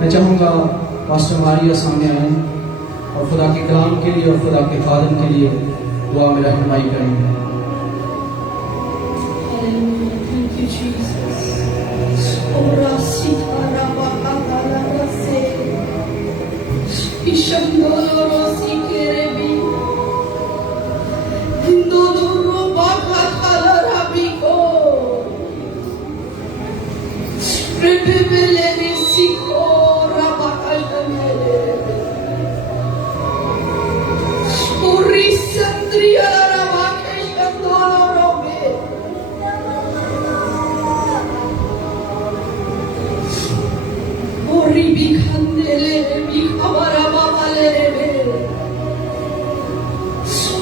میں چاہوں گا پاسٹر ماریا سامنے آئیں اور خدا کے کلام کے لیے اور خدا کے خادم کے لیے دعا میں رہنمائی کریں گے.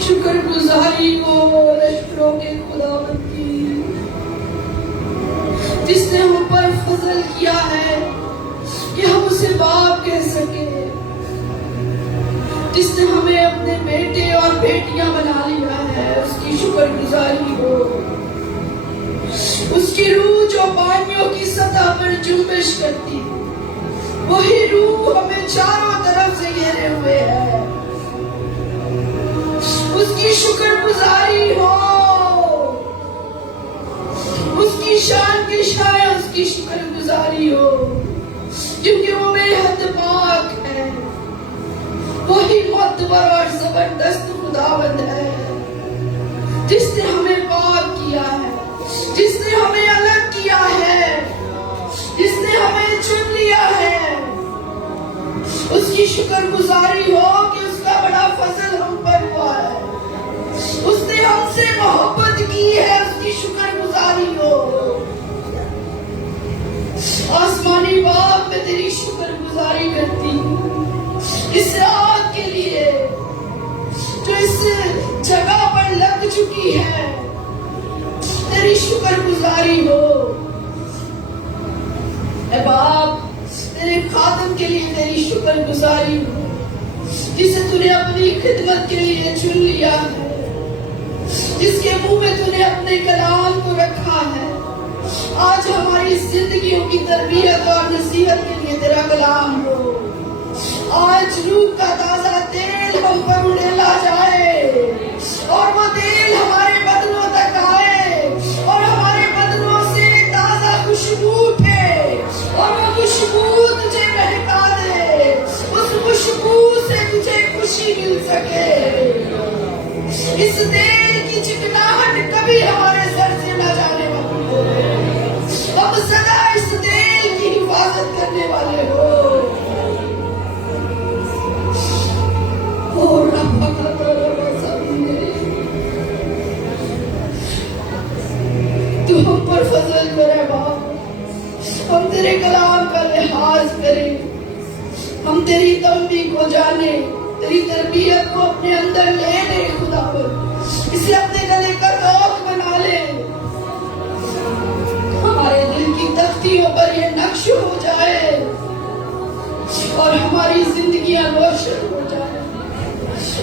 شکر گزاری ہو لشکروں کے خداوند کی، جس نے ہم پر فضل کیا ہے کہ ہم اسے باپ کہہ سکیں، جس نے ہمیں اپنے بیٹے اور بیٹیاں بنا لیا ہے. اس کی شکر گزاری ہو. اس کی روح جو پانیوں کی سطح پر جنبش کرتی، وہی روح ہمیں چاروں طرف سے گھیرے ہوئے ہے. اس کی شکر گزاری ہو. اس کی شان کی شاید اس کی شکر گزاری ہو، کیونکہ وہ بے حد پاک ہے. وہی معتبر اور زبردست خداوند ہے، جس نے ہمیں پاک کیا ہے، جس نے ہمیں الگ کیا ہے، جس نے ہمیں چن لیا ہے. اس کی شکر گزاری ہو کہ اس کا بڑا فضل ہم پر ہوا ہے. اس نے ہم سے محبت کی ہے. اس کی شکر گزاری ہو. آسمانی باپ میں تیری شکر گزاری کرتی ہوں اس رات کے لیے جو اس جگہ پر لگ چکی ہے. تیری شکر گزاری ہو اے باپ. تیرے خادم کے لیے تیری شکر گزاری ہو، جسے تو نے اپنی خدمت کے لیے چن لیا ہے، جس کے منہ میں تو نے اپنے کلام کو رکھا ہے. آج ہماری زندگیوں کی تربیت اور نصیحت کے لیے تیرا کلام ہو. آج روح کا تازہ تیل ہم پر اڑیلا جائے اور وہ تیل ہمارے بدنوں تک آئے اور ہمارے بدنوں سے تازہ خوشبو اٹھے اور وہ خوشبو تجھے مہکا دے. اس خوشبو سے تجھے خوشی مل سکے. اس تیل کی چکناہٹ کبھی ہمارے سر سے نہ جانے والی ہو. ہم سدا اس تیل کی حفاظت کرنے والے ہو. تو ہم پر فضل کرے باپ. ہم تیرے کلام کا لحاظ کریں. ہم تیری تنبیہ کو جانیں، تیری تربیت کو اپنے اندر لے لیں. خدا پر اسے اپنے گلے کا ذوق بنا لے. ہمارے دل کی تختیوں پر یہ نقش ہو جائے اور ہماری زندگیاں روشن ہو جائیں.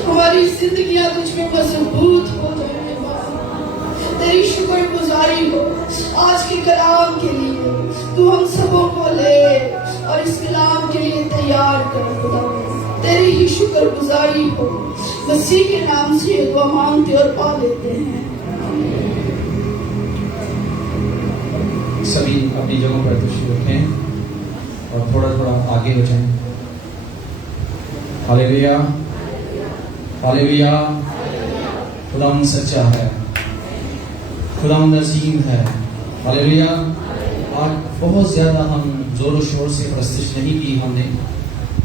ہماری زندگیاں تجھ میں مضبوط ہو جائیں. تیری شکر گزاری ہو آج کے کلام کے لیے. تو ہم سبوں کو لے اور اس کلام کے لیے تیار کر. خدا تیری ہی شکر گزاری ہو. مسیح کے نام سے یہ دعا مانگتے اور پا لیتے ہیں. سبھی اپنی جگہوں پر تشریف رکھیں اور تھوڑا تھوڑا آگے ہو جائیں. ہاللیلویا ہاللیلویا. خداوند سچا ہے، خداوند عظیم ہے. ہاللیلویا. آج بہت زیادہ ہم زور و شور سے پرستش نہیں کی ہم نے،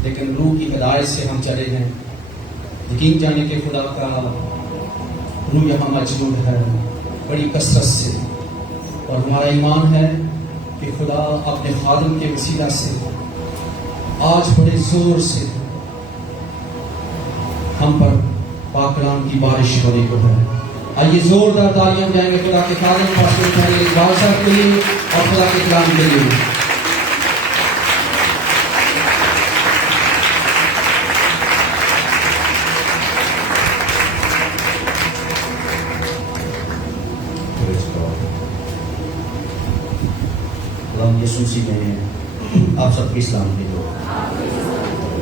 لیکن روح کی ہدایت سے ہم چلے ہیں. یقین جانے کہ خدا کا روح یہاں موجود ہے بڑی کثرت سے، اور ہمارا ایمان ہے کہ خدا اپنے خادم کے وسیلہ سے آج بڑے زور سے ہم پر پاک کلام کی بارش ہونے کو ہے. آئیے زوردار تالیاں جائیں گے خدا کے خادم پاسٹر پہلے بادشاہ کے لیے اور خدا کے کلام کے لیے. یسوع مسیح میں آپ سب کی اسلام دے دو.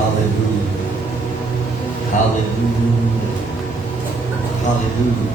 Hallelujah, hallelujah, hallelujah।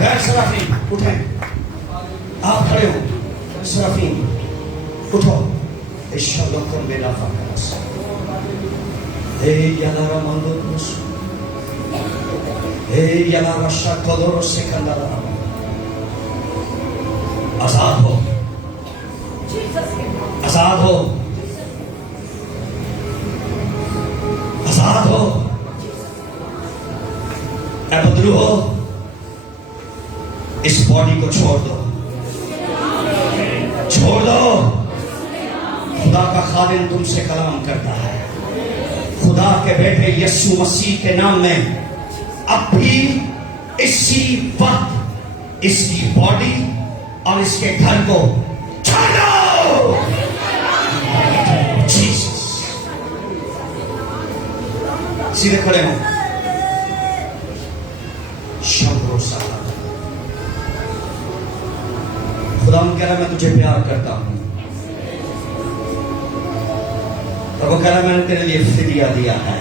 غیر سرافین اٹھیں, آپ کھڑے ہو. سرافین اٹھو. اشالوکم بیلا فاکرس اے یالارا مندوس اے یالارا شاکولورو سکندارا. آزاد ہو, آزاد ہو, آزاد ہو. اے بدرو ہو, اس باڈی کو چھوڑ دو, چھوڑ دو. خدا کا خادم تم سے کلام کرتا ہے. خدا کے بیٹے یسوع مسیح کے نام میں اب بھی اسی وقت اس کی باڈی اور اس کے گھر کو چھوڑو. جیسس. سیدھے کھڑے ہوں. شمرو سالہ. خدا کہہ رہا میں تجھے پیار کرتا ہوں. اور وہ کہہ رہا میں نے تیرے لیے فدیہ دیا ہے,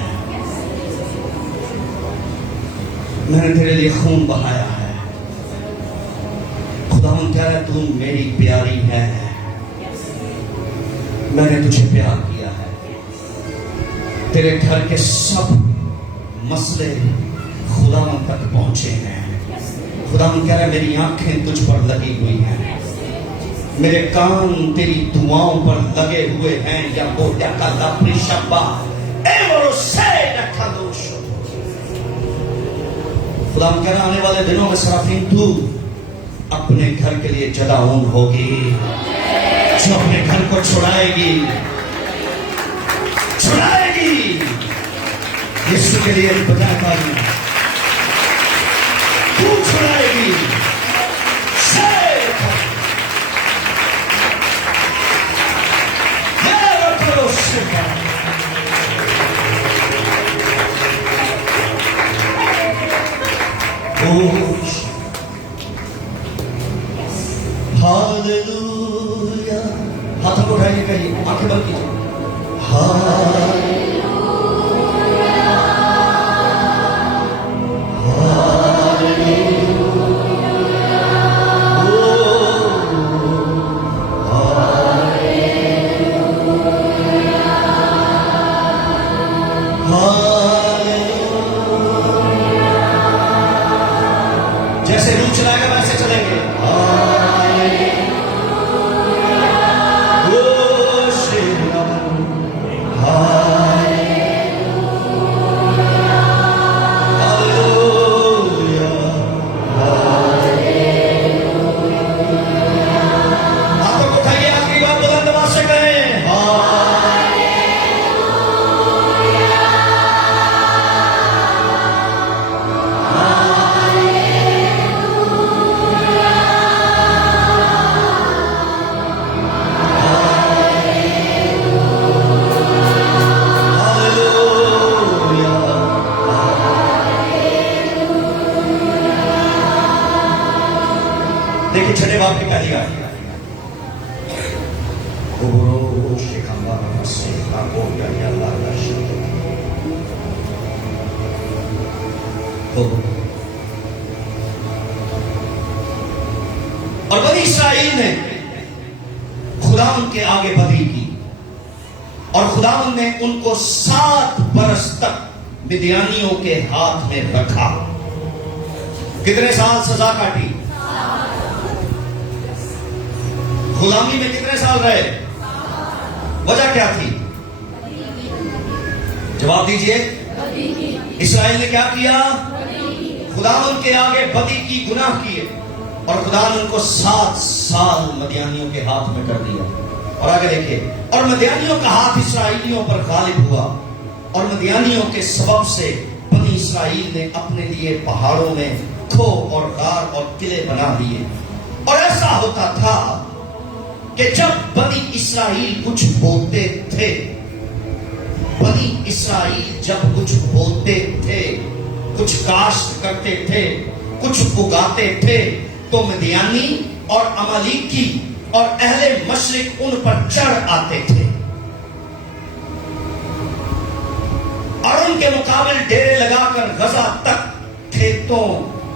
میں نے تیرے لیے خون بہایا ہے. خدا کہہ رہا تو میری پیاری ہے, میں نے تجھے پیار کیا ہے. تیرے گھر کے سب مسئلے خدا تک پہنچے ہیں. خدا کہہ رہا ہے میری آنکھیں تجھ پر لگی ہوئی ہیں, میرے کان تیری دعاؤں پر لگے ہوئے ہیں. یا بوٹیا کا لپری شبا اے وہ سے رکھا دوش. خدا کہہ رہا آنے والے دنوں میں سرافین تو اپنے گھر کے لیے جداؤن ہوگی, جو اپنے گھر کو چھڑائے گی, چھڑائے گی. یسوع کے لیے بتاتا ہوں تو چھڑائے گی. ہاللویا. ہاتھوں کو اٹھائیے, کہیے, آنکھیں بند کیجیے. ہاللویا, جیسے روح چلائے گا ویسے چلیں گے. دیکھیں چھٹے باپ کی پہلی آیت. اور بنی اسرائیل نے خداوند کے آگے بدی کی, اور خداوند نے ان کو 7 برس تک مدیانیوں کے ہاتھ میں رکھا. کتنے سال سزا کاٹی؟ غلامی میں کتنے سال رہے؟ وجہ کیا تھی؟ جواب دیجئے. اسرائیل نے کیا کیا؟ خداوند کے آگے بدی کی, گناہ کیے, اور خدا نے ان کو 7 سال مدیانیوں کے ہاتھ میں کر دیا. اور آگے دیکھیں, اور مدیانیوں کا ہاتھ اسرائیلیوں پر غالب ہوا, اور مدیانیوں کے سبب سے بنی اسرائیل نے اپنے لیے پہاڑوں میں کھو اور غار اور قلعے بنا لیے. اور ایسا ہوتا تھا کہ جب بنی اسرائیل کچھ بولتے تھے, بنی اسرائیل جب کچھ بولتے تھے, کچھ کاشت کرتے تھے, کچھ اگاتے تھے, تو مدیانی اور عمالیکی اور اہل مشرق ان پر چڑھ آتے تھے اور ان کے مقابل ڈیرے لگا کر غزہ تک کھیتوں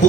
Who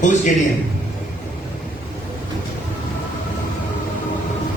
Who is Gideon?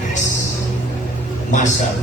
Yes, myself.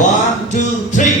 1 2 3।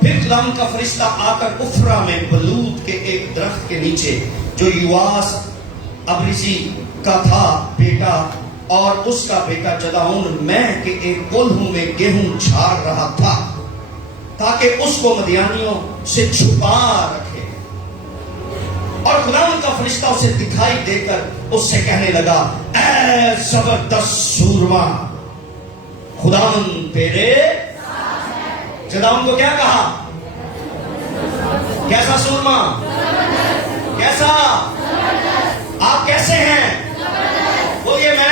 پھر خداوند کا فرشتہ آ کر افرا میں بلوت کے ایک درخت کے نیچے جو یواس ابریسی کا تھا بیٹا اور اس کا بیٹا جدعون میں کے ایک کلہوں میں گیہوں جھاڑ رہا تھا تاکہ اس کو مدیانیوں سے چھپا رکھے. اور خداوند کا فرشتہ اسے دکھائی دے کر اس سے کہنے لگا اے زبردست سورما خداوند تیرے. جدعون کو کیا کہا؟ کیسا سورما؟ کیسا؟ آپ کیسے ہیں؟ بولیے میں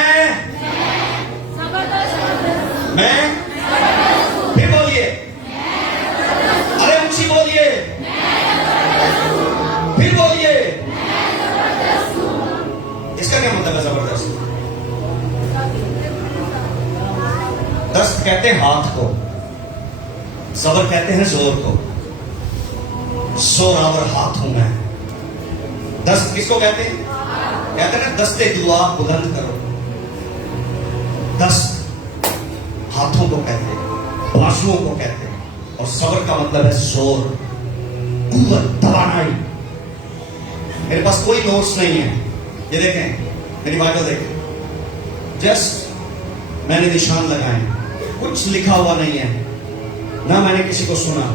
پھر بولیے ارے اونچی بولیے پھر بولیے. اس کا کیا مطلب ہے زبردست؟ دست کہتے ہیں ہاتھ کو، زبر کہتے ہیں زور کو. زوراور ہاتھ ہوں میں. دست کس کو کہتے ہیں؟ کہتے ہیں دستے دعا بلند کرو. دست ہاتھوں کو کہتے ہیں، بازوؤں کو کہتے ہیں. اور صبر کا مطلب ہے زور، قوت، توانائی. میرے پاس کوئی نوٹس نہیں ہے، یہ دیکھیں میری بائبل دیکھیں، جسٹ میں نے نشان لگائے، کچھ لکھا ہوا نہیں ہے، نہ میں نے کسی کو سنا.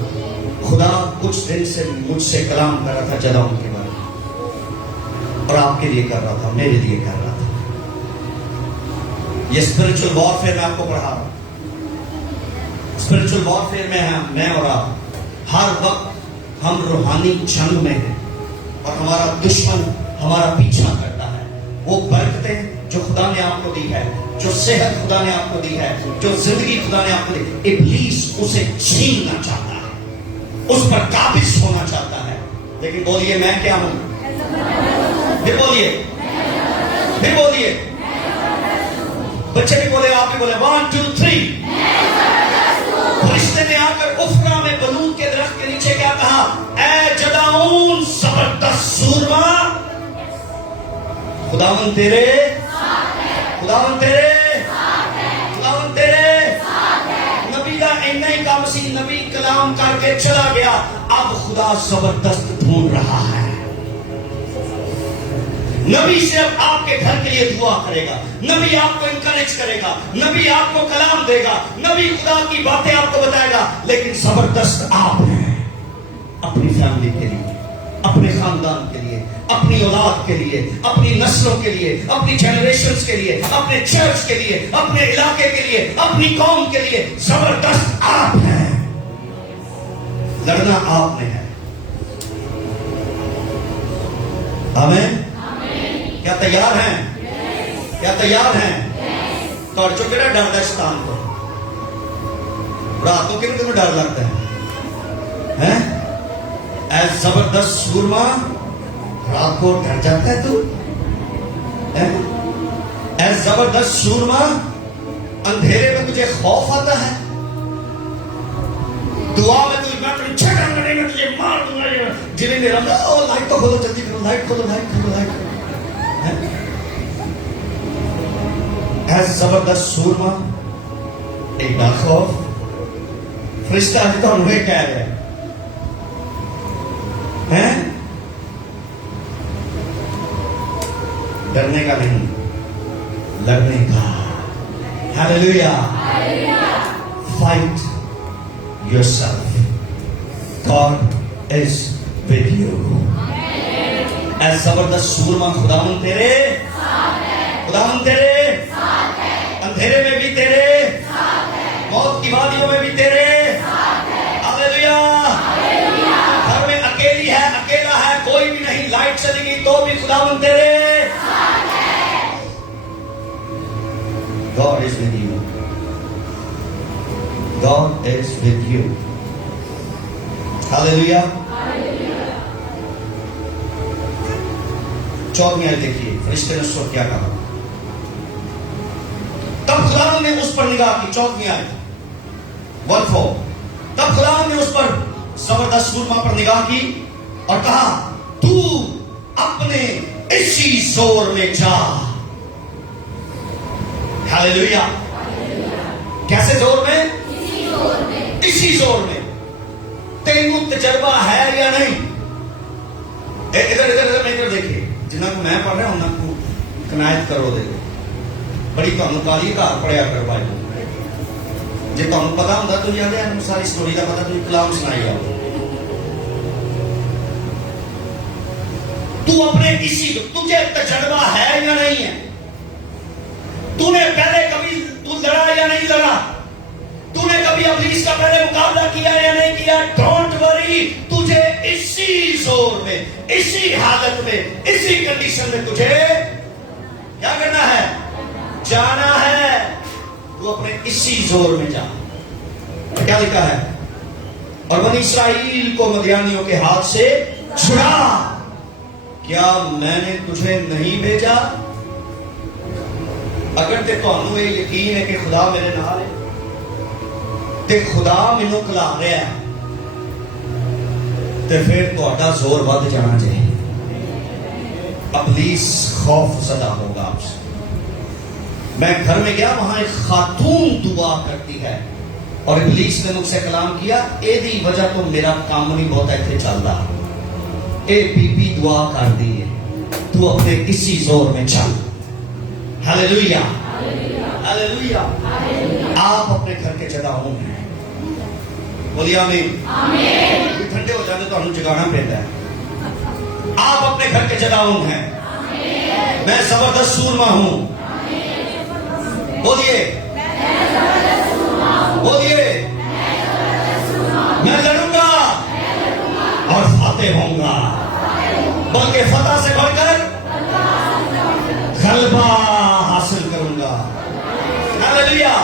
خدا کچھ دن سے مجھ سے کلام کر رہا تھا جدعون کے بارے میں، اور آپ کے لیے کر رہا تھا، میرے لیے کر رہا تھا. یہ اسپرچل وارفیئر میں آپ کو پڑھا رہا ہوں. اسپرچل وارفیئر میں اور آپ ہر وقت ہم روحانی جنگ میں ہیں، اور ہمارا دشمن ہمارا پیچھا کرتا ہے. وہ برکتیں جو خدا نے آپ کو دی ہے، جو صحت خدا نے آپ کو دی ہے، جو زندگی خدا نے آپ کو دی، ابلیس اسے چھیننا چاہتا ہے، اس پر قابض ہونا چاہتا ہے. لیکن بولیے میں کیا ہوں؟ پھر بولیے پھر بولیے. بچے بھی بولے، آپ بھی بولے. 1 2 3. فرشتے نے آ کر افرا میں بلوت کے درخت کے نیچے کیا کہا؟ اے جدعون زبردست سورما خداوند تیرے، خداوند تیرے، خداوند تیرے. نبی کا اینا ہی کام سی، نبی کلام کر کے چلا گیا. اب خدا زبردست ڈھونڈ رہا ہے. نبی صرف آپ کے گھر کے لیے دعا کرے گا، نبی آپ کو انکریج کرے گا، نبی آپ کو کلام دے گا، نبی خدا کی باتیں آپ کو بتائے گا. لیکن زبردست آپ ہیں اپنی فیملی کے لیے، اپنے خاندان کے لیے، اپنی اولاد کے لیے، اپنی نسلوں کے لیے، اپنی جنریشنز کے لیے، اپنے چرچ کے لیے، اپنے علاقے کے لیے، اپنی قوم کے لیے. زبردست آپ ہیں. لڑنا آپ نے ہے. آمین. کیا تیار ہیں؟ کیا تیار ہیں؟ توڑ چکے نا ڈر دشتان کو. راتوں کے لیے تمہیں ڈر لگتا ہے؟ اے زبردست سورما رات کو ڈر جاتا ہے تو؟ اے زبردست سورما اندھیرے میں تجھے خوف آتا ہے؟ دعا میں تجھے چھٹا کرے گا، تجھے مار دوں گا. جنہیں میرا لائٹ تو کھولو، جلدی کرو، لائٹ کھولو، لائٹ کھولو، لائٹ کھولو. اے زبردست سورما ایک ڈر خوف. فرشتہ ابھی تو انہیں کہہ رہے ہیں ڈرنے کا نہیں، لڑنے کا. Hallelujah. Fight yourself. God is with you. اے زبردست سورما خداوند تیرے، خداوند تیرے، اندھیرے میں بھی تیرے، موت کی وادیوں میں بھی تیرے. ہاللیلویا. گھر میں اکیلی ہے، اکیلا ہے، کوئی بھی نہیں، لائٹ چلی گئی تو بھی خداوند تیرے. God is with you. God is with you. Hallelujah. چوتھویں آیت دیکھیے، فرشتے نے اس وقت کیا کہا. تب خدا نے اس پر نگاہ کی. چوتھویں آیت 1:4. تب خدا نے اس پر زبردست سورما پر نگاہ کی اور کہا تو اپنے اسی زور میں جا. ہاللیلویا. کیسے زور میں؟ اسی زور میں. تینوں تجربہ ہے یا نہیں؟ ادھر دیکھیے، جنہ کو میں پڑھ رہا ہوں انہوں کو کنایت کرو دے بڑی تمہیں کالی گھر پڑھیا کر بائبل جی تمہیں پتا ہوتا تو یاد ساری سٹوری کا پتا تھی کلام سنائی جاؤ تو اپنے کسی تجھے تجربہ ہے یا نہیں ہے؟ تو نے پہلے کبھی تو لڑا یا نہیں لڑا؟ تو نے کبھی ابلیس کا پہلے مقابلہ کیا یا نہیں کیا؟ ڈونٹ وری، تجھے اسی زور میں، اسی حالت میں، اسی کنڈیشن میں تجھے کیا کرنا ہے؟ جانا ہے۔ تو اپنے اسی زور میں جا۔ کیا لکھا ہے؟ اور بنی اسرائیل کو مدیانیوں کے ہاتھ سے چھڑا، کیا میں نے تجھے نہیں بھیجا؟ اگر تے تانوں یہ یقین ہے کہ خدا میرے نال ہے تے خدا مینوں کلا رہا ہے تے پھر تہاڈا زور ود جانا چاہیے۔ ابلیس خوف زدہ ہوگا آپ سے۔ میں گھر میں گیا، وہاں ایک خاتون دعا کرتی ہے اور ابلیس نے مجھ سے کلام کیا، اے دی وجہ تو میرا کام نہیں بہت ایتھے چلدا، اے بی بی دعا کر دی ہے، تو اپنے کسی زور میں چل۔ ہاللیلویہ ہاللیلویہ۔ آپ اپنے گھر کے جگہوں ہیں، بولیے آمین۔ ٹھنڈے ہو جاتے تو ہمیں جگانا پڑتا ہے۔ آپ اپنے گھر کے جگہوں ہیں۔ میں زبردست سورما ہوں، بولیے بولیے، میں لڑوں گا اور فاتح ہوں گا، بلکہ فتح سے بڑھ کر غلبہ حاصل کروں گا۔ ہاللیلویہ۔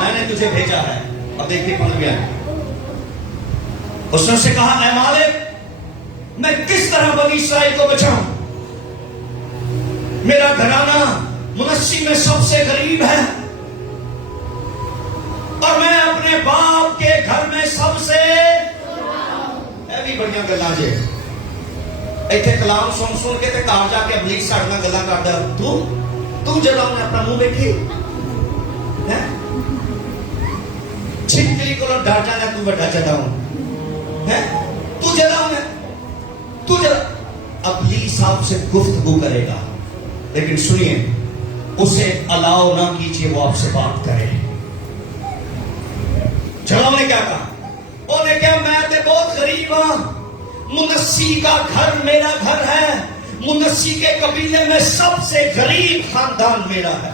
میں نے تجھے بھیجا ہے۔ اب دیکھیے پڑھ گیا، اس نے سے کہا، اے مالک، میں کس طرح بنی اسرائیل کو بچاؤں؟ میرا گھرانہ منسی میں سب سے غریب ہے اور میں اپنے باپ کے گھر میں سب سے بھی بڑیاں گلاں جے ایتھے کلام سن کے تے گھر جا کے ابلیس ساڈے نال گلاں کردا، تو جڑا نے اپنا منہ ویکھی ہے چھکلی کو ڈر جانا، تو بڑا چدا ہوں ہے، تو جڑا ابلیس آپ سے گفتگو کرے گا، لیکن سنیے اسے الاؤ نہ کیجیے وہ آپ سے بات کرے۔ چلو نے کیا کہا؟ انہوں نے کہا میں تے بہت غریب ہاں، منسی کا گھر میرا گھر ہے، منسی کے قبیلے میں سب سے غریب خاندان میرا ہے،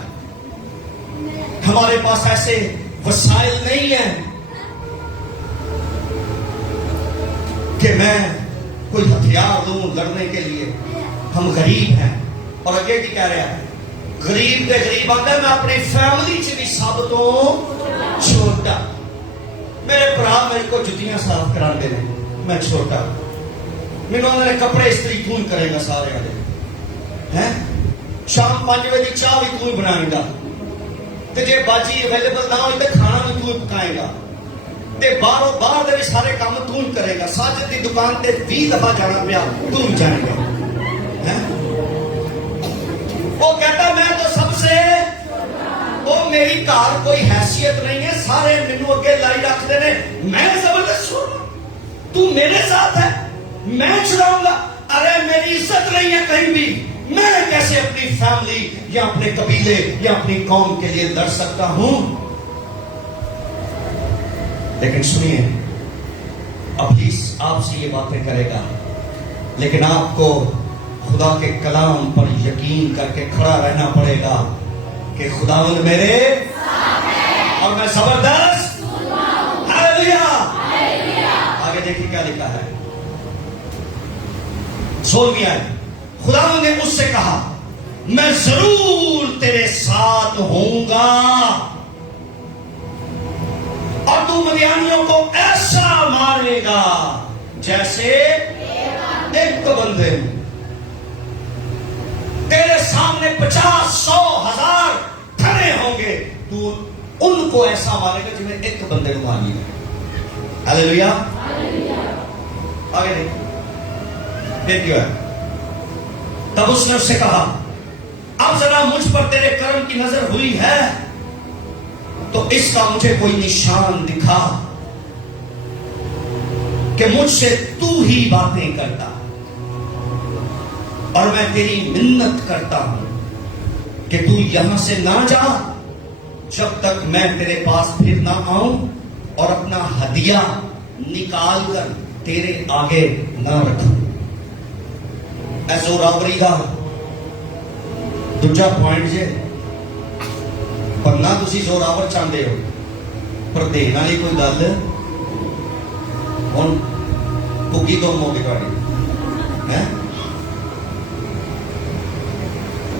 ہمارے پاس ایسے وسائل نہیں ہیں کہ میں کوئی ہتھیار دوں لڑنے کے لیے، ہم غریب ہیں۔ اور اگے کی کہہ رہا ہے؟ غریب دے غریب آتا ہے، میں اپنی فیملی چ بھی سب تو چھوٹا، میرے برا میرے کو جتیاں صاف کرا دے نے، میں چھوٹا، میں انہوں نے کپڑے استری تو ہی کرے گا سارے والے ہیں، شام 5 بجے چاہ بھی تو ہی بنائے گا، تے جے باجی اویلیبل نہ ہوئی تے کھانا بھی تو ہی پکائے گا، تے باہر دے بھی سارے کام تو ہی کرے گا، ساجد دی دکان تے 20 دفعہ جانا پیا تو ہی جائے گا۔ وہ کہتا میں تو سب سے، وہ میری کار کوئی حیثیت نہیں ہے، سارے مینوں اگے لائی رکھتے ہیں، میں زبردست ہوں، تو میرے ساتھ ہے، میں چھڑاؤں گا، ارے میری عزت نہیں ہے کہیں بھی، میں کیسے اپنی فیملی یا اپنے قبیلے یا اپنی قوم کے لیے لڑ سکتا ہوں؟ لیکن سنیے، ابلیس آپ سے یہ باتیں کرے گا، لیکن آپ کو خدا کے کلام پر یقین کر کے کھڑا رہنا پڑے گا کہ خداوند میرے اور میں زبردست۔ ہاللیلویہ۔ آگے دیکھیے کیا لکھا ہے، 16ویں آیت، خداوند نے اس سے کہا، میں ضرور تیرے ساتھ ہوں گا اور تو مدیانیوں کو ایسا مارے گا جیسے ایک بندے، تیرے سامنے 50 100 1000 کھڑے ہوں گے، تو ان کو ایسا مارے گا جنہیں ایک بندے کو مارنی ہے۔ ہاللیلویہ۔ آگے دیکھیں پھر کیا ہے، تب اس نے اس سے کہا، اب ذرا مجھ پر تیرے کرم کی نظر ہوئی ہے تو اس کا مجھے کوئی نشان دکھا۔ کہ مجھ سے تو ہی باتیں کرتا اور میں تیری منت کرتا ہوں کہ تو یہاں سے نہ جا جب تک میں تیرے پاس پھر نہ آؤں اور اپنا ہدیہ نکال کر تیرے آگے نہ رکھوں. اے زوراوری دا دوجا پوائنٹ جے بننا تسی زوراور چاہتے ہو پر دینا نہیں کوئی گل ہوں پگی تو موقع تھوڑی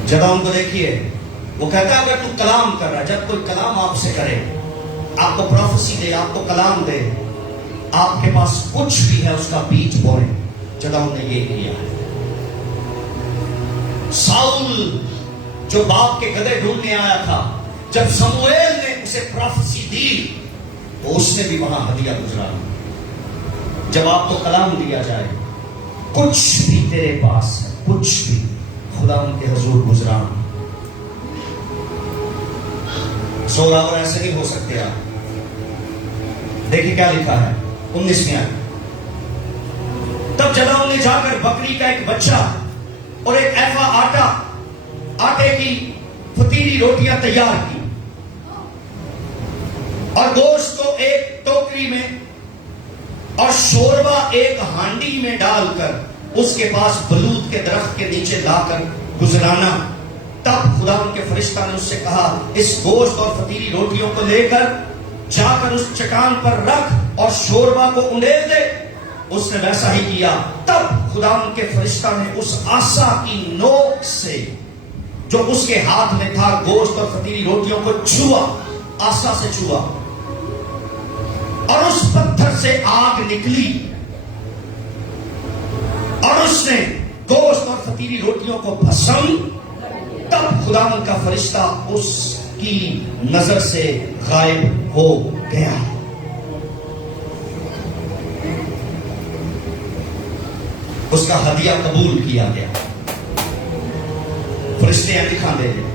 جدعون کو دیکھیے وہ کہتا ہے اگر تو کلام کر رہا ہے جب کوئی کلام آپ سے کرے آپ کو پروفیسی دے آپ کو کلام دے آپ کے پاس کچھ بھی ہے اس کا بیج بوئے. جدعون نے یہ کیا ہے. ساؤل جو باپ کے گدھے ڈھونڈنے آیا تھا جب سموئیل نے اسے پروفیسی دی تو اس نے بھی وہاں ہدیہ گزرا. جب آپ کو کلام دیا جائے کچھ بھی تیرے پاس ہے کچھ بھی خدا ان کے حضور گزرا. زوراور ایسے نہیں ہو سکتے. آپ دیکھیں کیا لکھا ہے 19ویں آیت. تب جدعون نے جا کر بکری کا ایک بچہ اور ایک ایفا آٹے کی فتیلی روٹیاں تیار کی اور گوشت کو ایک ٹوکری میں اور شوربہ ایک ہانڈی میں ڈال کر اس کے پاس بلوت کے درخت کے نیچے لا کر گزرانا. تب خدا ان کے فرشتہ نے اس سے کہا اس گوشت اور فتیلی روٹیوں کو لے کر جا کر اس چٹان پر رکھ اور شوربہ کو انڈیل دے. اس نے ویسا ہی کیا. تب خدا ان کے فرشتہ نے اس عصا کی نوک سے جو اس کے ہاتھ میں تھا گوشت اور فتیلی روٹیوں کو چھوا. عصا سے چھوا اور اس پتھر سے آگ نکلی اور اس نے گوشت اور فتیلی روٹیوں کو بھسم. تب خدا ان کا فرشتہ اس کی نظر سے غائب ہو گیا. اس کا ہدیہ قبول کیا گیا. فرشتے ہیں دکھاندے ہیں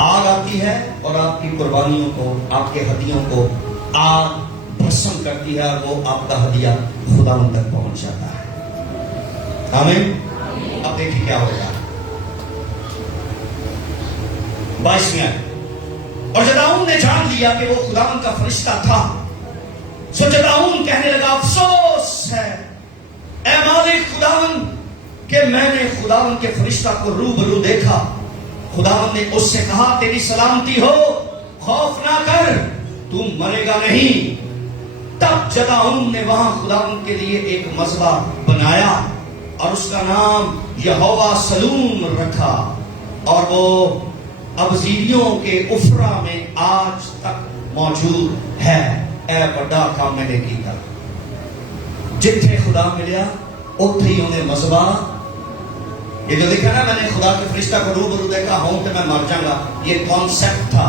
آگ آتی ہے اور آپ کی قربانیوں کو آپ کے ہدیوں کو آگ بھسم کرتی ہے اور وہ آپ کا ہدیہ خدا ان تک پہنچ جاتا ہے. آمین. اب دیکھیں کیا ہوگا 22ویں آیت. اور جدعون نے جان لیا کہ وہ خداوند کا فرشتہ تھا سو جدعون کہنے لگا افسوس ہے اے مالک خداوند کہ میں نے خداوند کے فرشتہ کو روبرو دیکھا. خداوند نے اس سے کہا تیری سلامتی ہو خوف نہ کر تو مرے گا نہیں. تب جدعون نے وہاں خداوند کے لیے ایک مذبح بنایا اور اس کا نام یہوہ سلوم رکھا اور وہ ابزیریوں کے افرا میں آج تک موجود ہے. اے بڑا کام میں نے کیا. جتنے خدا ملیا اتنے ہی انہیں مذبح. یہ جو دیکھا نا میں نے خدا کے فرشتہ کو روبرو دیکھا ہوں کہ میں مر جاؤں گا یہ کانسیپٹ تھا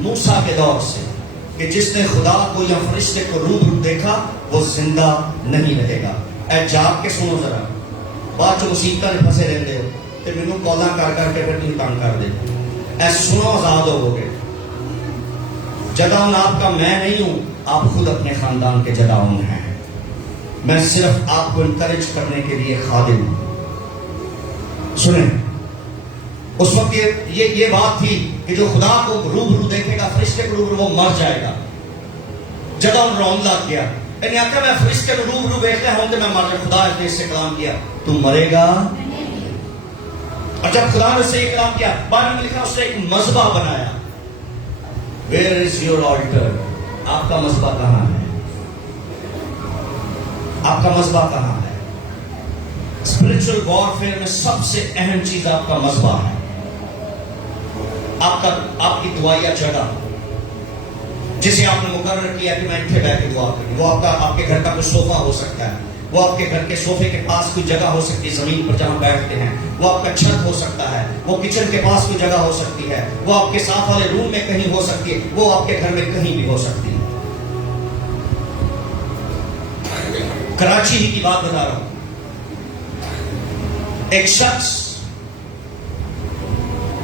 موسیٰ کے دور سے کہ جس نے خدا کو یا فرشتے کو روبرو دیکھا وہ زندہ نہیں رہے گا. اے جاگ کے سنو ذرا بعد جو مصیبتیں نے پھنسے رہتے ہو تو مینوں کالاں کر کر کے پھر تم تنگ کر دے. اے سنو آزاد ہو گے. جدعون آپ کا میں نہیں ہوں آپ خود اپنے خاندان کے جدعون ہیں. میں صرف آپ کو انکریج کرنے کے لیے خادم ہوں. سنیں اس وقت یہ بات تھی کہ جو خدا کو روبرو دیکھے گا فرشتے کو روبرو وہ مر جائے گا. جدعون رون لگ گیا. انہیں آخیا میں فرشتے کو روبرو دیکھتا ہوں تو میں مر جائے. خدا نے اس سے کلام کیا تو مرے گا. اور جب خدا نے اس سے یہ کلام کیا بعد میں لکھا اس نے ایک مذبح بنایا. Where is your altar? آپ کا مذبح کہاں ہے؟ آپ کا مذبح کہاں ہے؟ اسپرچل وارفیئر میں سب سے اہم چیز آپ کا مذبح ہے. آپ کی دعائیا جگہ جسے آپ نے مقرر کیا کہ میں اتنے بیٹھ کے دعا کروں. وہ آپ کے گھر کا کوئی صوفہ ہو سکتا ہے. وہ آپ کے گھر کے صوفے کے پاس کوئی جگہ ہو سکتی ہے زمین پر جہاں بیٹھتے ہیں. وہ آپ کا چھت ہو سکتا ہے. وہ کچن کے پاس کوئی جگہ ہو سکتی ہے. وہ آپ کے ساتھ والے روم میں کہیں ہو سکتی ہے. وہ آپ کے گھر میں کہیں بھی ہو سکتی ہے. کراچی ہی کی بات بتا رہا ہوں. ایک شخص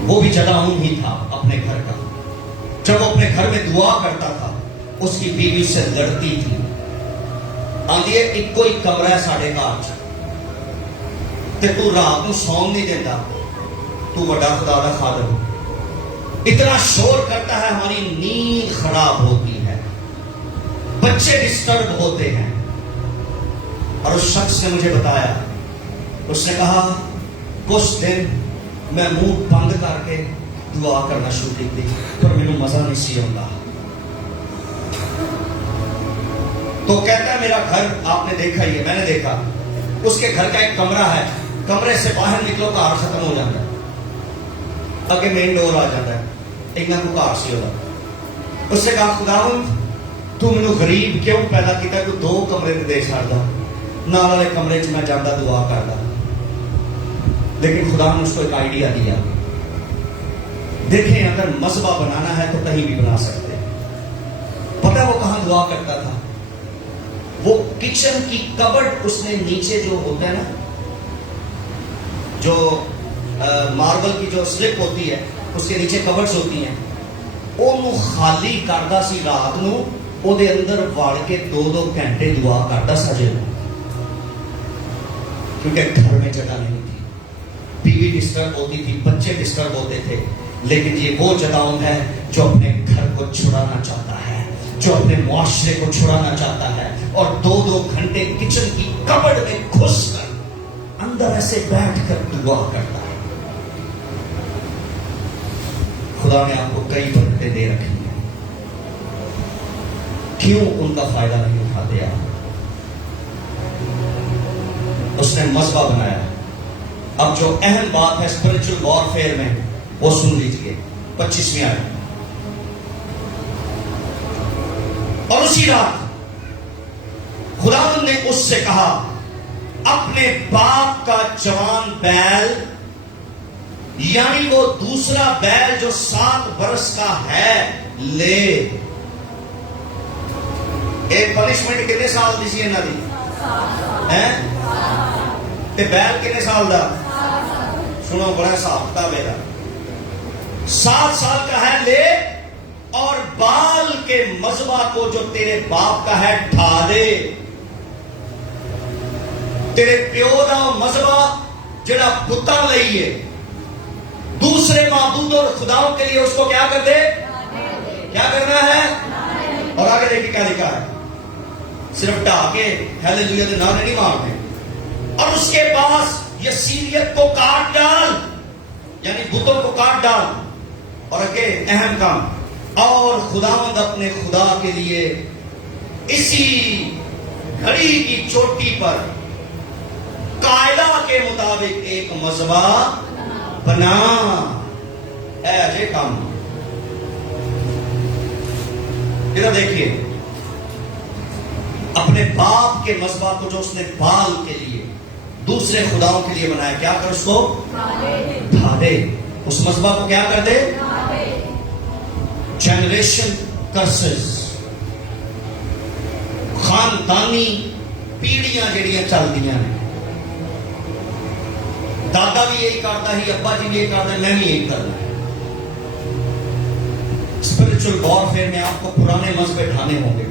وہ بھی جدعون ہی تھا اپنے گھر کا. جب وہ اپنے گھر میں دعا کرتا تھا اس کی بیوی سے لڑتی تھی آندی ہے ایک کوئی کمرہ ہے ساڑھے گھر تے تو رات کو سون نہیں دیتا، تو بڑا خدا دا خادم، اتنا شور کرتا ہے، ہماری نیند خراب ہوتی ہے، بچے ڈسٹرب ہوتے ہیں۔ اور اس شخص نے مجھے بتایا، اس نے کہا کچھ دن میں منہ بند کر کے دعا کرنا شروع کی پر مجھے مزہ نہیں سی آتا۔ تو کہتا ہے میرا گھر آپ نے دیکھا ہی ہے، میں نے دیکھا، اس کے گھر کا ایک کمرہ ہے، کمرے سے باہر نکلو کار ختم ہو جاتا ہے، اگے مین ڈور آ جاتا ہے، ایک نہ کو کار سی ہوتا۔ اس سے کہا خداوند تو مینوں غریب کیوں پیدا کیتا کہ دو کمرے دے چھڑدا، نال والے کمرے چ میں جاندا دعا کردا۔ لیکن خدا نے اس کو ایک آئیڈیا دیا، دیکھیں اگر مذبح بنانا ہے تو کہیں بھی بنا سکتے ہیں۔ پتہ وہ کہاں دعا کرتا تھا؟ وہ کچن کی کبڈ اس نے نیچے جو ہوتا ہے نا، جو ماربل کی جو سلپ ہوتی ہے اس کے نیچے کبڈز ہوتی ہیں، وہ خالی کردا سی رات نو، او دے اندر وڑ کے 2-2 گھنٹے دعا کردا سجے، کیونکہ گھر میں جگہ نہیں تھی، بیوی ڈسٹرب ہوتی تھی، بچے ڈسٹرب ہوتے تھے۔ لیکن یہ وہ جداؤں ہے جو اپنے گھر کو چھڑانا چاہتا ہے، جو اپنے معاشرے کو چھڑانا چاہتا ہے، اور 2-2 گھنٹے کچن کی کبڈ میں گھس کر اندر ایسے بیٹھ کر دعا کرتا ہے۔ خدا نے آپ کو کئی برکتیں دے رکھی ہیں، کیوں ان کا فائدہ نہیں اٹھاتے آپ؟ اس نے مذبح بنایا۔ اب جو اہم بات ہے اسپرچل وارفیئر میں وہ سن لیجئے، 25ویں آیت۔ اور اسی رات خداوند نے اس سے کہا اپنے باپ کا جوان بیل، یعنی وہ دوسرا بیل جو 7 برس کا ہے، لے۔ ایک پنشمنٹ کتنے سال دی سی انہاں دی؟ تے بیل کتنے سال دا؟ سنو بڑا حساب کتاب ہے، 7 سال کا ہے، لے اور بال کے مذبح کو جو تیرے باپ کا ہے ڈھا دے۔ تیرے پیو دا مذبح جڑا بتاں لئیے، دوسرے معبود اور خداؤں کے لیے، اس کو کیا کر دے؟ کیا کرنا ہے؟ اور آگے دیکھیں کیا لکھا ہے، صرف ڈھا کے ہیلیلویا دے نعرے نہیں مارنے۔ اور اس کے پاس یسیریت کو کاٹ ڈال، یعنی بتوں کو کاٹ ڈال۔ اور اگے اہم کام، اور خداوند اپنے خدا کے لیے اسی گھڑی کی چوٹی پر قاعدہ کے مطابق ایک مذبح بنا۔ اے عجیب کام، ادھر دیکھیے، اپنے باپ کے مذبح کو جو اس نے بال کے لیے، دوسرے خداؤں کے لیے بنایا، کیا کر اس کو ڈھا دے، اس مذبح کو کیا کر دے؟ جنریشن کرسز، خاندانی پیڑیاں جڑیاں چل دیاں ہیں، دادا بھی یہی کرتا ہے، ابا جی بھی یہی کرتا ہے، میں بھی یہی کرتا ہے۔ اسپرچل وارفیئر میں آپ کو پرانے مذہب ڈھانے ہوں گے۔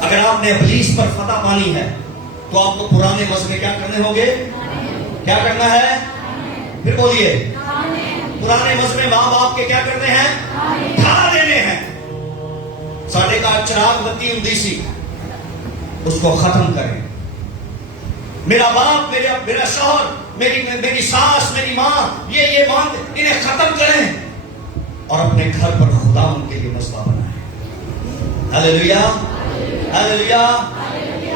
اگر آپ نے ابلیس پر فتح پانی ہے تو آپ کو پرانے مذہب کیا کرنے ہوں گے؟ کیا کرنا ہے؟ پھر بولیے، پرانے مذہب ماں باپ کے کیا کرنے ہیں؟ ڈھا دینے ہیں۔ ساڑھے کا چراغ بتی ہوتی سی، اس کو ختم کریں۔ میرا باپ، میرا شوہر، میری ساس، میری ماں، یہ ماں، انہیں ختم کریں اور اپنے گھر پر خدا ان کے لیے مذبح بنائیں۔ ہلیلویا، ہلیلویا۔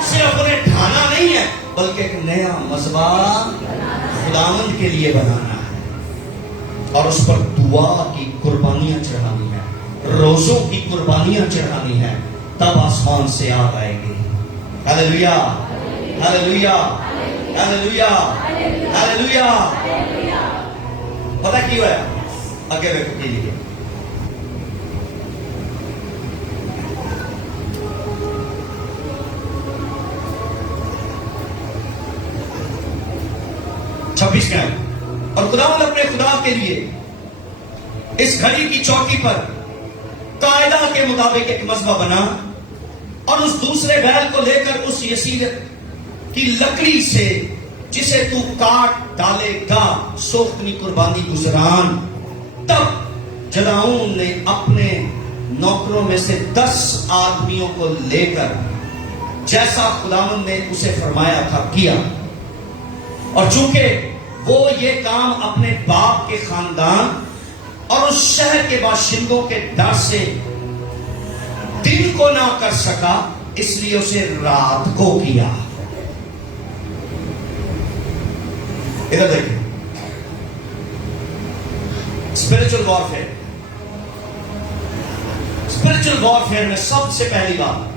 صرف انہیں ڈھانا نہیں ہے، بلکہ ایک نیا مذبح خداوند کے لیے بنانا ہے، اور اس پر دعا کی قربانیاں چڑھانی ہے، روزوں کی قربانیاں چڑھانی ہے، تب آسمان سے آگ آئے گی۔ ہلیلویا، ہلیلویا، ہلیلویا، ہلیلویا۔ پتہ کیوں ہے؟ آگے بیٹھ کے لیے 26 کا ہے۔ اور خداوند اپنے خدا کے لیے اس گھڑی کی چوٹی پر قاعدہ کے مطابق ایک مذبح بنا، اور اس دوسرے بیل کو لے کر اس یسیر کی لکڑی سے جسے تو کاٹ ڈالے گا سوختنی قربانی گزران. تب جدعون نے اپنے نوکروں میں سے 10 آدمیوں کو لے کر جیسا خداوند نے اسے فرمایا تھا کیا. اور چونکہ وہ یہ کام اپنے باپ کے خاندان اور اس شہر کے باشندوں کے ڈر سے دن کو نہ کر سکا, اس لیے اسے رات کو کیا. ادھر دیکھیں, اسپرچل وارفیئر. اسپرچل وارفیئر میں سب سے پہلی بات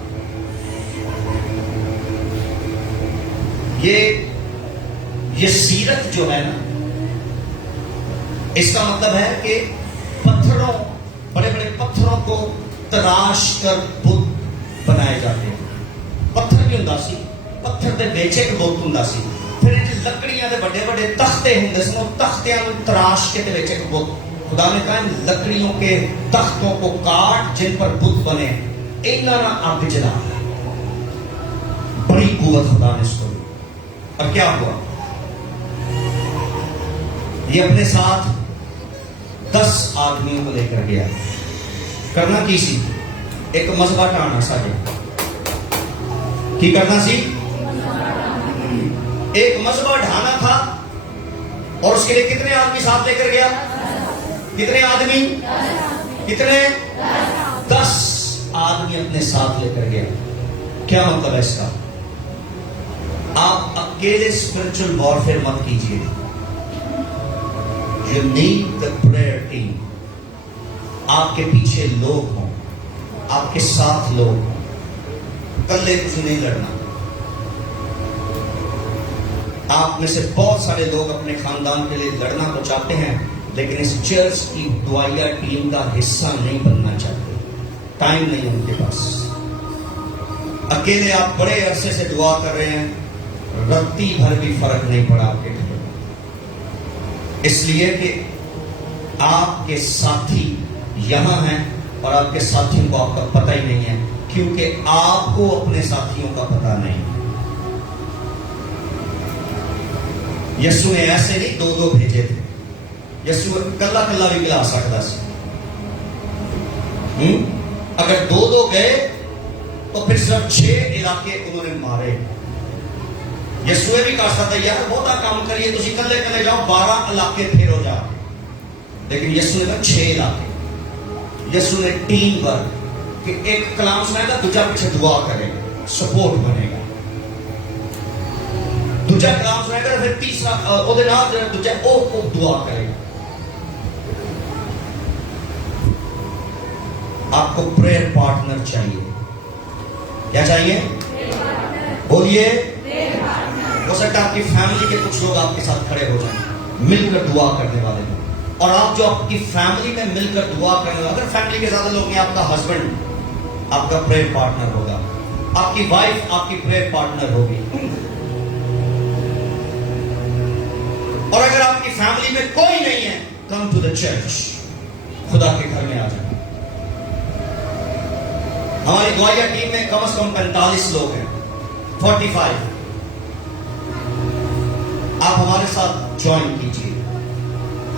یہ سیرت جو ہے نا, اس کا مطلب ہے کہ پتھروں, بڑے بڑے پتھروں کو تراش کر بت بنائے جاتے ہیں. پتھر بھی ہوندا سی, پتھر دے وچ ایک بت ہوندا سی, پھر لکڑیاں دے بڑے بڑے تختے ہوندے سن, تختیاں نوں تراش کے تے وچ ایک بت. خدا نے کہا لکڑیوں کے تختوں کو کاٹ جن پر بت بنے, انہاں نہ اگ جلا. بڑی قوت خدا نے اس کو. اور کیا ہوا, یہ اپنے ساتھ 10 آدمیوں کو لے کر گیا. کرنا کی سی, ایک مذبح ٹھانا ساجے. کی کرنا سی, ایک مذبح ڈھانا تھا. اور اس کے لیے کتنے آدمی ساتھ لے کر گیا؟ کتنے آدمی؟ کتنے؟ 10 آدمی اپنے ساتھ لے کر گیا. کیا مطلب ہے اس کا؟ آپ اکیلے اسپرچل وارفیئر مت کیجیے. You need the prayer team. آپ کے پیچھے لوگ ہوں, آپ کے ساتھ لوگ ہوں. اکیلے کچھ نہیں لڑنا. آپ میں سے بہت سارے لوگ اپنے خاندان کے لیے لڑنا تو چاہتے ہیں, لیکن اس چرچ کی دعائیا ٹیم کا حصہ نہیں بننا چاہتے. ٹائم نہیں ان کے پاس. اکیلے آپ بڑے عرصے سے دعا کر رہے ہیں, رتی بھر بھی فرق نہیں پڑا آپ کے گھر. اس لیے کہ آپ کے ساتھی یہاں ہیں اور آپ کے ساتھیوں کو آپ کا پتہ ہی نہیں ہے, کیونکہ آپ کو اپنے ساتھیوں کا پتہ نہیں. یسوع نے ایسے نہیں 2 بھیجے تھے. یسوع کلا کلا بھی ملا سکتا سی. اگر 2 گئے تو پھر صرف 6 علاقے انہوں نے مارے. یسوع بھی کہا سکتا یار بہتا کام کریے, تسی کلے کلے جاؤ 12 علاقے پھر ہو جاؤ. لیکن یسوع نے کہا 6 علاقے. یسوع نے ٹیم ورک کہ ایک کلام سنائے گا, دوسرا پیچھے دعا کرے گا, سپورٹ بنے گا. دوسرا کلام سنائے گا, پھر تیسرا او دے نال دوسرا او دعا کرے گا. آپ کو پریئر پارٹنر چاہیے. کیا چاہیے؟ بولیے. ہو سکتا ہے آپ کی فیملی کے کچھ لوگ آپ کے ساتھ کھڑے ہو جائیں, مل کر دعا کرنے والے ہیں. اور آپ جو آپ کی فیملی میں مل کر دعا کرنے والے, اگر فیملی کے زیادہ لوگ ہیں, آپ کا ہسبینڈ آپ کا پریئر پارٹنر ہوگا, آپ کی وائف آپ کی پریئر پارٹنر ہوگی. اور اگر آپ کی فیملی میں کوئی نہیں ہے, کم ٹو دا چرچ, خدا کے گھر میں آ جائیں. ہماری دعائیا ٹیم میں کم از کم 45 لوگ ہیں, 45. آپ ہمارے ساتھ جوائن کیجیے.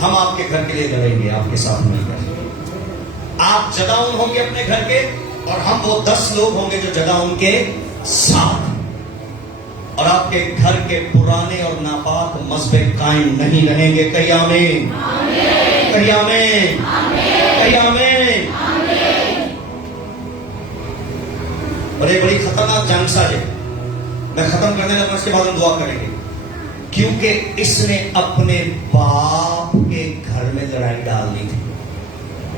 ہم آپ کے گھر کے لیے لڑیں گے, آپ کے ساتھ مل کر. آپ جدعون ہوں گے اپنے گھر کے, اور ہم وہ 10 لوگ ہوں گے جو جدعون کے ساتھ. اور آپ کے گھر کے پرانے اور ناپاک مذہب قائم نہیں رہیں گے. کہیے آمین. کہیے آمین. کہیے آمین. اور یہ بڑی خطرناک جنگ ساز ہے. میں ختم کرنے لگا, اس کے بعد ہم دعا کریں گے. کیونکہ اس نے اپنے باپ کے گھر میں لڑائی ڈال دی تھی.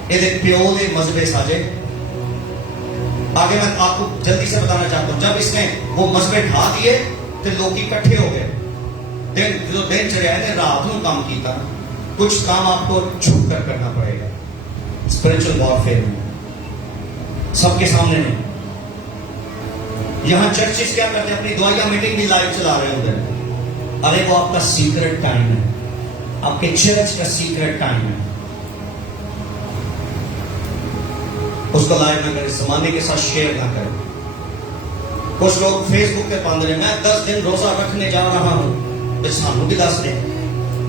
یہ پیو دے مذہب ساجے. آگے میں آپ کو جلدی سے بتانا چاہتا ہوں, جب اس نے وہ مذہب ڈھا دیے تو لوگ اکٹھے ہو گئے. جو دن چڑھیا نے رات میں کام کیتا, کچھ کام آپ کو چھپ کر کرنا پڑے گا. اسپرچل وارفیئر میں سب کے سامنے نہیں. یہاں چرچز کیا کرتے ہیں, اپنی دعائیا میٹنگ بھی لائیو چلا رہے ہوتے ہیں. ارے وہ آپ کا سیکرٹ ٹائم ہے, آپ کے چرچ کا سیکرٹ ٹائم ہے. اس کو لائیو نہ کریں, زمانے کے ساتھ شیئر نہ کریں. کچھ لوگ فیس بک پہ پاند رہے میں 10 دن روزہ رکھنے جا رہا ہوں، سانو بھی دس دیں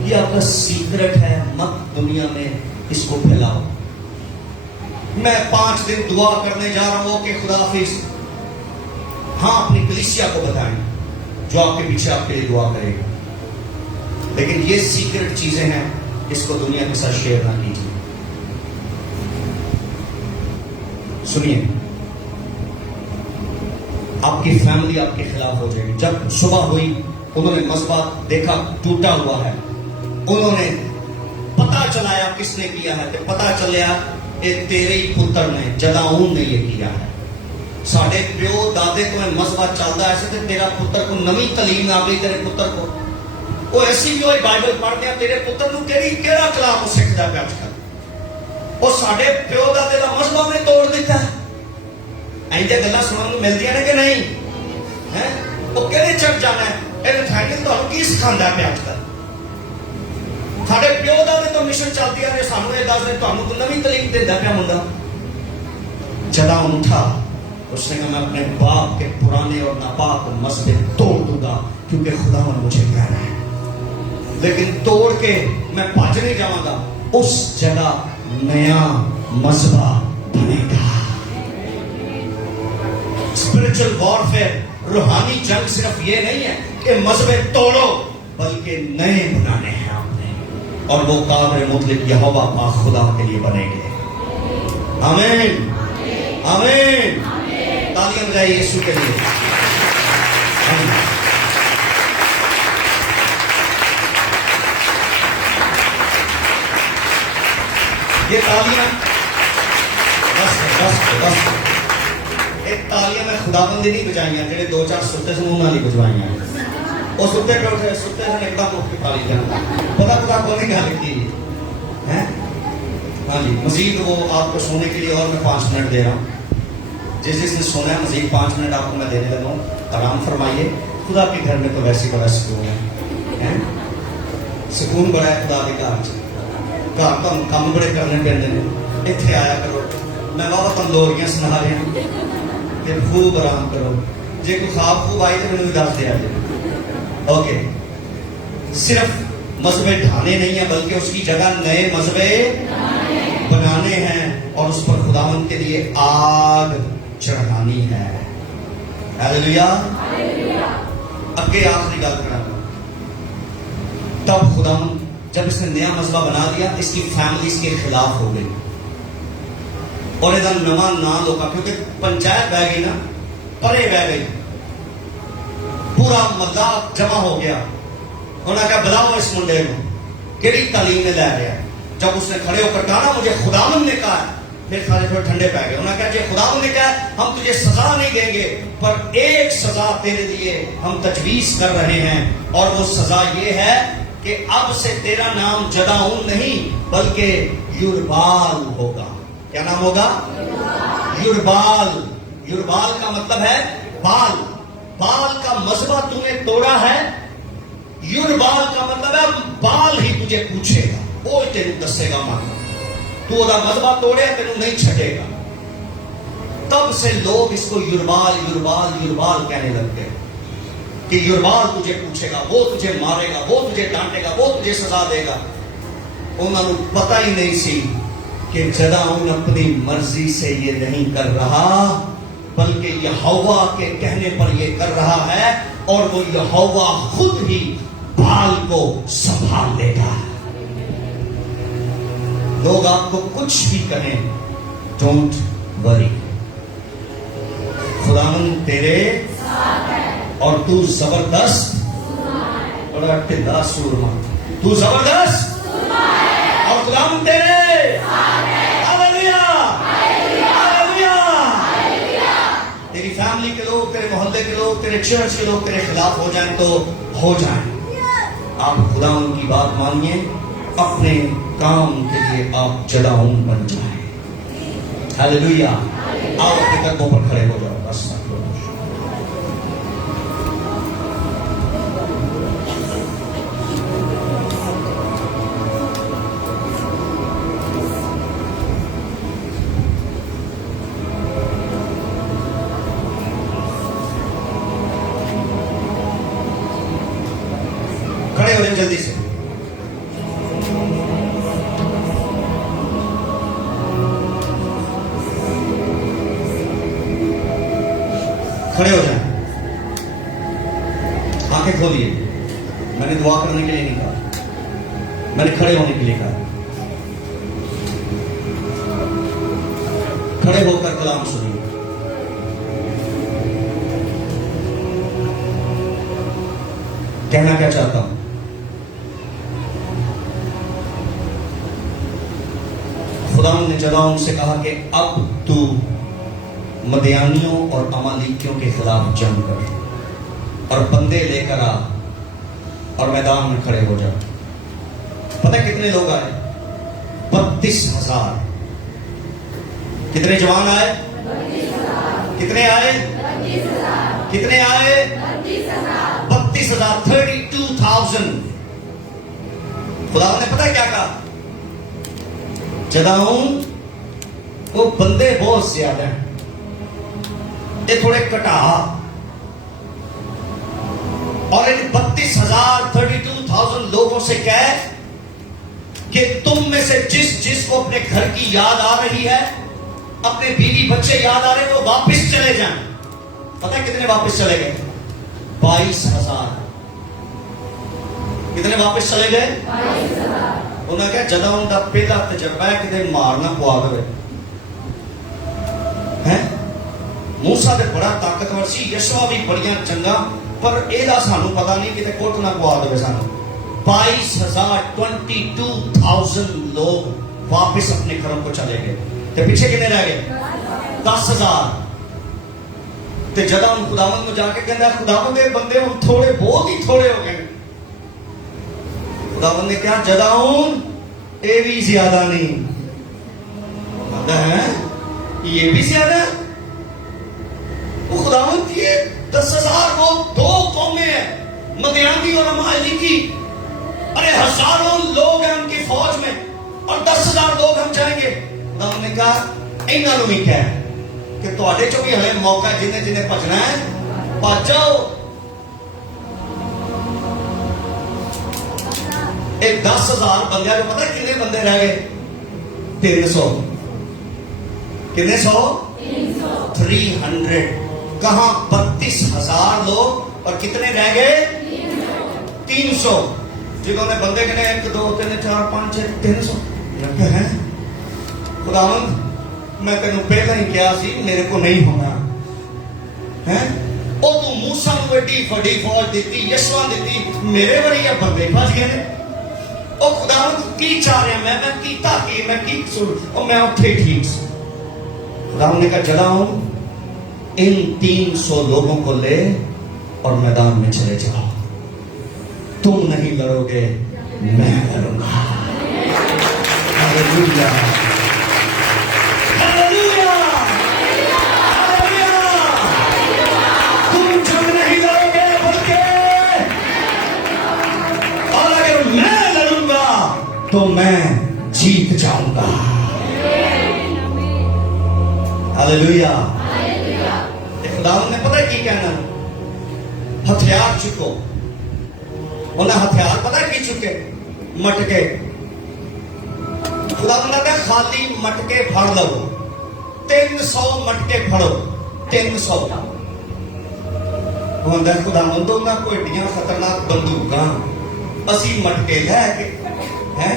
یہ آپ کا سیکرٹ ہے، مت دنیا میں اس کو پھیلاؤ۔ میں 5 دن دعا کرنے جا رہا ہوں کہ خدا حافظ، ہاں اپنی کلیسیا کو بتائیں جو آپ کے پیچھے آپ کے لیے دعا کرے گا، لیکن یہ سیکرٹ چیزیں ہیں، اس کو دنیا کے ساتھ شیئر نہ کیجیے۔ سنیے، آپ کی فیملی آپ کے خلاف ہو جائے گی۔ جب صبح ہوئی انہوں نے مذبح دیکھا ٹوٹا ہوا ہے، انہوں نے پتا چلایا کس نے کیا ہے، کہ پتا چلیا یہ تیرے ہی پتر نے، جداؤن نے یہ کیا ہے۔ ساڈے پیو دادے کو مذبح چلتا ایسے تے تیرا پتر کو نوی تعلیم آ گئی، تیرے پتر کو وہ ایسی بھی ہوئی بائبل پڑھتے ہیں، تیرے پتر کو کیڑا کلام سکھتا پہ اج کل، وہ ساڈے پیو دادے کا مذبح نے توڑ دیتا ہے۔ ایجے گلاں سنن نوں ملدیاں نے کہ نہیں ہے؟ وہ کہڑے چڑھ جانا ہے یہ تھائیلینڈ تمہیں کی سکھاتا پہ اج کل؟ ساڈے پیو دادے تو مشن چلتی ہے، سانو یہ دس دے تمہیں تو نوی تعلیم دینا پیا منڈا۔ جداؤن اٹھا، اس نے کہا میں اپنے باپ کے پرانے اور ناپاک مذہب توڑ دوں گا کیونکہ خدا نے مجھے کہہ رہا ہے، لیکن توڑ کے میں بھج نہیں جاؤں گا، اس جگہ نیا مذہب بنے گا۔ اسپرچل وارفیئر، روحانی جنگ صرف یہ نہیں ہے کہ مذہب توڑو، بلکہ نئے بنانے ہیں آپ نے، اور وہ قادر مطلق یہوہ پاک خدا کے لیے بنے گے۔ آمین آمین، تالیاں بجائیے یسوع کے لیے۔ یہ تالیاں بس ایک تالیاں میں خدا بندی نہیں بجائیاں، جڑے 2-4 ستے سے انہوں نے بجوائیاں، وہ ستے پہ اٹھے، ستے سے ایک دم اٹھ کے تالی جانا، پتا خدا کو نہیں گل کی ہے۔ ہاں جی، مزید وہ آپ کو سونے کے لیے اور میں 5 منٹ دے رہا ہوں، جس نے سونا ہے مزید 5 منٹ آپ کو میں دینے لگا ہوں، آرام فرمائیے۔ خدا کے گھر میں تو ویسے بڑا سکون ہے، سکون بڑا ہے خدا کے گھر چ، گھر تو کام بڑے کرنے پہنتے ہیں، اتنے آیا کرو، میں بابا تم لوریاں سنا رہا ہوں کہ خوب آرام کرو، جی کوئی خواب خوب آئی تو مجھے دس دیا جائے۔ اوکے، صرف مذہب ڈھانے نہیں ہیں بلکہ اس کی جگہ نئے مذہب بنانے ہیں، اور اس پر خداوند کے لیے آگ چڑھانی ہے۔ ہاللیلویا۔ اگے آخری گل کرنا، تب خداوند جب اس نے نیا مذہب بنا دیا، اس کی فیملی اس کے خلاف ہو گئی اور یہ نواں نام ہوگا، کیونکہ پنچایت بہ گئی نا، پرے بہ گئی، پورا محلہ جمع ہو گیا، انہوں نے کہا بلاؤ اس منڈے کو، کیڑی تعلیم نے لے لیا۔ جب اس نے کھڑے ہو کر کہا نا مجھے خداوند نے کہا، پھر سارے تھوڑے ٹھنڈے پہ گئے، انہوں نے کہا جی خداوند نے کہا ہم تجھے سزا نہیں دیں گے، پر ایک سزا تیرے لیے ہم تجویز کر رہے ہیں، اور وہ سزا یہ ہے کہ اب سے تیرا نام جداؤن نہیں بلکہ یربال ہوگا۔ کیا نام ہوگا؟ یربال۔ یربال کا مطلب ہے بال، بال کا مذہب تو نے توڑا ہے، یربال کا مطلب ہے بال ہی تجھے پوچھے گا، وہ تیرے دسے گا مان، تو وہ مذہب توڑے تیرے نہیں چھٹے گا۔ تب سے لوگ اس کو یربال یربال یربال کہنے لگتے ہیں کہ یربال تجھے پوچھے گا، وہ تجھے مارے گا، وہ تجھے ڈانٹے گا، وہ تجھے سزا دے گا۔ انہوں نے پتہ ہی نہیں سی کہ جداؤن اپنی مرضی سے یہ نہیں کر رہا بلکہ یہوہ کے کہنے پر یہ کر رہا ہے، اور وہ یہوہ خود ہی بال کو سنبھال لے گا۔ لوگ آپ کو کچھ بھی کہیں، ڈونٹ وری، خداوند تیرے اور تو زبردست، بڑا ٹھنڈا سورما، تو زبردست اور خداوند تیرے، ہاللیلویا ہاللیلویا۔ تیری فیملی کے لوگ، تیرے محلے کے لوگ، تیرے چرچ کے لوگ تیرے خلاف ہو جائیں تو ہو جائیں، آپ خداوند کی بات مانیے، اپنے کام کے لیے آپ جداؤن بن جائیں۔ ہاللیلویا۔ آپ اپنے قدموں پر کھڑے ہو جاؤ بس۔ کھڑے ہو جائیں جلدی سے. کھڑے ہو جائیں. آنکھیں کھولیے. میں نے دعا کرنے کے لیے نہیں کہا, میں نے کھڑے ہونے کے لیے کہا. کھڑے ہو کر کلام سنیے. کہنا کیا چاہتا ہوں؟ خدا نے جدعون سے کہا کہ اب تو مدیانیوں اور امالیکیوں کے خلاف جنگ کر اور بندے لے کر آ اور میدان میں کھڑے ہو جا. پتہ ہے کتنے لوگ آئے؟ 32,000. کتنے جوان آئے؟ کتنے آئے؟ کتنے آئے؟ 32,000. 32,000. خدا نے پتہ ہے کیا کہا؟ جدعون وہ بندے بہت زیادہ ہیں, یہ تھوڑے کٹا, اور ان 32,000 32,000 لوگوں سے کہے کہ تم میں سے جس کو اپنے گھر کی یاد آ رہی ہے, اپنے بیوی بچے یاد آ رہے ہیں, وہ واپس چلے جائیں. پتہ ہے کتنے واپس چلے گئے؟ 22,000. کتنے واپس چلے گئے؟ 22,000. انہوں نے کہا جدعون دا پہلا تجربہ ہے کہ مارنا پوا دے. موسیٰ تے بڑا طاقتور سی, یشوع بھی بڑیاں جنگاں, پر ایدہ سانو پتہ نہیں کہ کوٹ نہ پوا دے سانو. 22,000 22,000 لوگ واپس اپنے گھروں کو چلے گئے. تے پیچھے کتنے رہ گئے؟ 10,000. تے جدعون خداوند میں جا کے کہندا خداوند دے بندے ہم تھوڑے بہت ہی تھوڑے ہو گئے. خداوند نے کہا جدعون اے بھی زیادہ نہیں. کہتا ہے یہ بھی زیادہ. وہ خداوند یہ 10,000 وہ 2 قومیں ہیں, مدیانی اور امالیکی. ارے ہزاروں لوگ ہیں ان کی فوج میں, اور 10,000 لوگ ہم جائیں گے. خداوند نے کہا انہاں نوں بھی کہہ کہ تواڈے چوں بھی ہلے موقع جنہیں جنہیں بھجنا ہے بھج جاؤ. ایک 10,000 بندے جو پتہ کتنے بندے رہ گئے؟ 300. کتنے 100؟ 300. کہاں 32,000 لوگ اور کتنے رہ گئے؟ 300. جنہوں نے بندے کہنے 1 2 3 4 5 6 300 ہیں. خداوند میں تینوں پہلے ہی کیا سی میرے کو نہیں ہونا ہے. او تو موسیٰ کو ایڈی بڑی فوج دیتی, یشوع دیتی, میرے بڑی یہ بندے پھنس گئے. او خداوند کی چاہ رہے ہیں, میں کیتا کی میں کی سن اور میں اٹھے ٹھیک سے. خداوند نے کہا جدعون ان 300 لوگوں کو لے اور میدان میں چلے جاؤ. تم نہیں لڑو گے, میں لڑوں گا. ہاللیلویا ہاللیلویا ہاللیلویا. تم جنگ نہیں لڑو گے بلکہ, اور اگر میں لڑوں گا تو میں جیت جاؤں گا. ہاللیلویا. خداوند نے پتہ کی کہنا, ہتھیار چکو. انہیں ہتھیار پتہ کی چکے؟ مٹکے. خداوند نے کہا خالی مٹکے پھڑ لو. 300 مٹکے پھڑو. 300. خداوند انہاں کو ایڈیاں خطرناک بندوقاں, اسی مٹکے لے کے ہیں.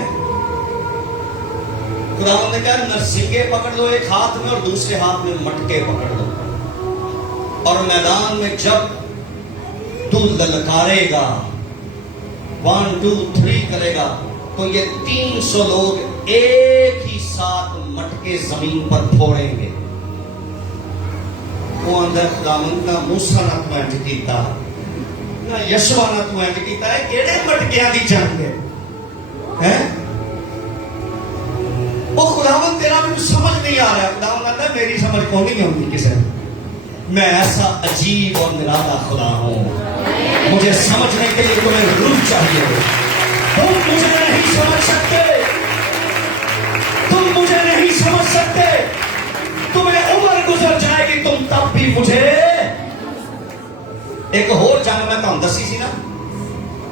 خداوند نے کہا نرسنگے پکڑ لو ایک ہاتھ میں اور دوسرے ہاتھ میں مٹکے پکڑ لو, اور میدان میں جب تو للکارے گا 1 2 3 کرے گا تو یہ 300 لوگ ایک ہی ساتھ مٹکے زمین پر پھوڑیں گے. وہ اندر خداوند نہ موسیٰ نہ تو انج کیتا, نہ یشوع نہ تو انج کیتا ہے. کیڑے مٹکیاں دی جنگ ہے؟ وہ خداوند تیرا مجھے سمجھ نہیں آ رہا. خداوند کہتا ہے میری سمجھ کو نہیں ہوتی کسے. میں ایسا عجیب اور نرالا خدا ہوں, مجھے سمجھنے کے لیے تمہیں روح چاہیے. تم مجھے نہیں سمجھ سکتے, تم مجھے نہیں سمجھ سکتے. تمہیں عمر گزر جائے گی تم تب بھی مجھے. ایک اور جنگ میں تم دسی سی نا,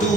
2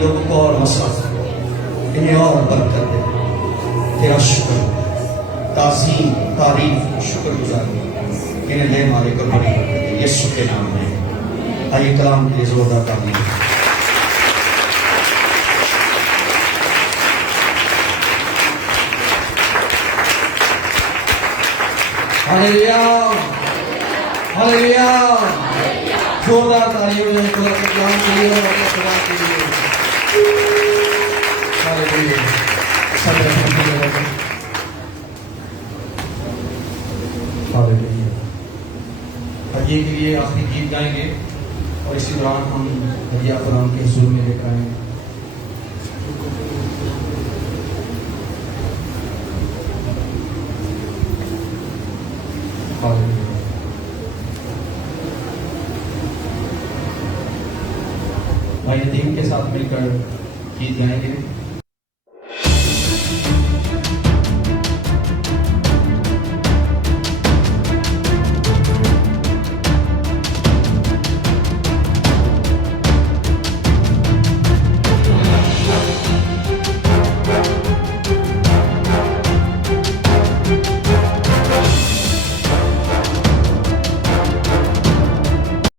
لوگوں کو اور مساف کرو، انہیں اور برکت دے. تیرا شکر، تعظیم، تعریف، شکر گزاری انہیں لے مالک اور بڑی برکت دے یسوع کے نام میں. آئیے کلام کے لیے زوردار تعلیم. ہاللویا، ہاللویا، زوردار تعلیم ہے خدا کے کلام کے لیے اور اپنے خدا کے لیے. ہاللویا، سب ہاللویا. ہدیے کے لیے آخری گیت گائیں گے اور اسی دوران ہم ہدیہ قرآن کے حضور میں لے کر آئیں گے. بھائی ندیم کے ساتھ مل کر گیت گائیں گے.